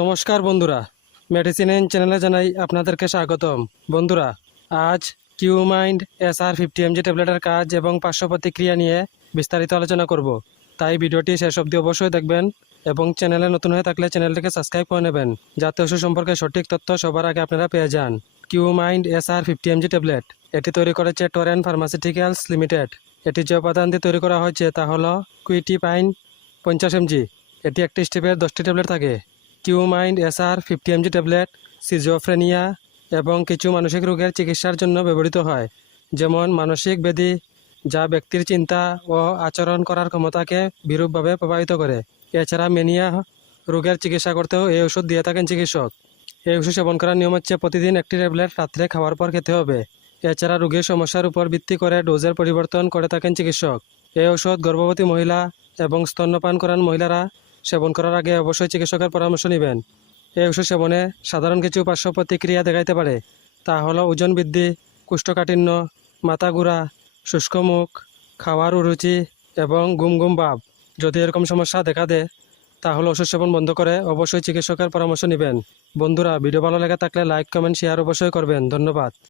নমস্কার বন্ধুরা। মেডিসিন চ্যানেলে জানাই আপনাদেরকে স্বাগতম। বন্ধুরা, আজ Qumind S R fifty mg ট্যাবলেটের কাজ এবং পার্শ্ব প্রতিক্রিয়া নিয়ে বিস্তারিত আলোচনা করব। তাই ভিডিওটি শেষ অবধি অবশ্যই দেখবেন এবং চ্যানেলে নতুন হয়ে থাকলে চ্যানেলটিকে সাবস্ক্রাইব করে নেবেন, যাতে ওষুধ সম্পর্কে সঠিক তথ্য সবার আগে আপনারা পেয়ে যান। Qumind S R fifty mg tablet এটি তৈরি করেছে টোরেন ফার্মাসিউটিক্যালস লিমিটেড এটি যে উপাদান দিয়ে তৈরি করা হয়েছে তা হলো কুইটি পাইন পঞ্চাশ এমজি এটি একটি স্টেপের দশটি ট্যাবলেট থাকে। Qumind SR fifty mg tablet schizophrenia এবং কিছু মানসিক রোগের চিকিৎসার জন্য ব্যবহৃত হয়। যেমন মানসিক ব্যাধি, যা ব্যক্তির চিন্তা ও আচরণ করার ক্ষমতাকে বিরূপভাবে প্রভাবিত করে। এছাড়া মেনিয়া রোগের চিকিৎসা করতেও এই ওষুধ দিয়ে থাকেন চিকিৎসক। এই ওষুধ সেবন করার নিয়ম হচ্ছে প্রতিদিন একটি ট্যাবলেট রাত্রে খাওয়ার পর খেতে হবে। এছাড়া রোগীর সমস্যার উপর ভিত্তি করে ডোজের পরিবর্তন করে থাকেন চিকিৎসক। এই ওষুধ গর্ভবতী মহিলা এবং স্তন্যপান করান মহিলারা সেবন করার আগে অবশ্যই চিকিৎসকের পরামর্শ নেবেন। এই ওষুধ সেবনে সাধারণ কিছু পার্শ্ব প্রতিক্রিয়া দেখাইতে পারে, তা হলো ওজন বৃদ্ধি, কুষ্ঠকাঠিন্য, মাথা ঘোরা, শুষ্ক মুখ, খাওয়ার অরুচি এবং গুম গুম ভাব। যদি এরকম সমস্যা দেখা দেয়, তাহলে ওষুধ সেবন বন্ধ করে অবশ্যই চিকিৎসকের পরামর্শ নেবেন। বন্ধুরা, ভিডিও ভালো লেগে থাকলে লাইক, কমেন্ট, শেয়ার অবশ্যই করবেন। ধন্যবাদ।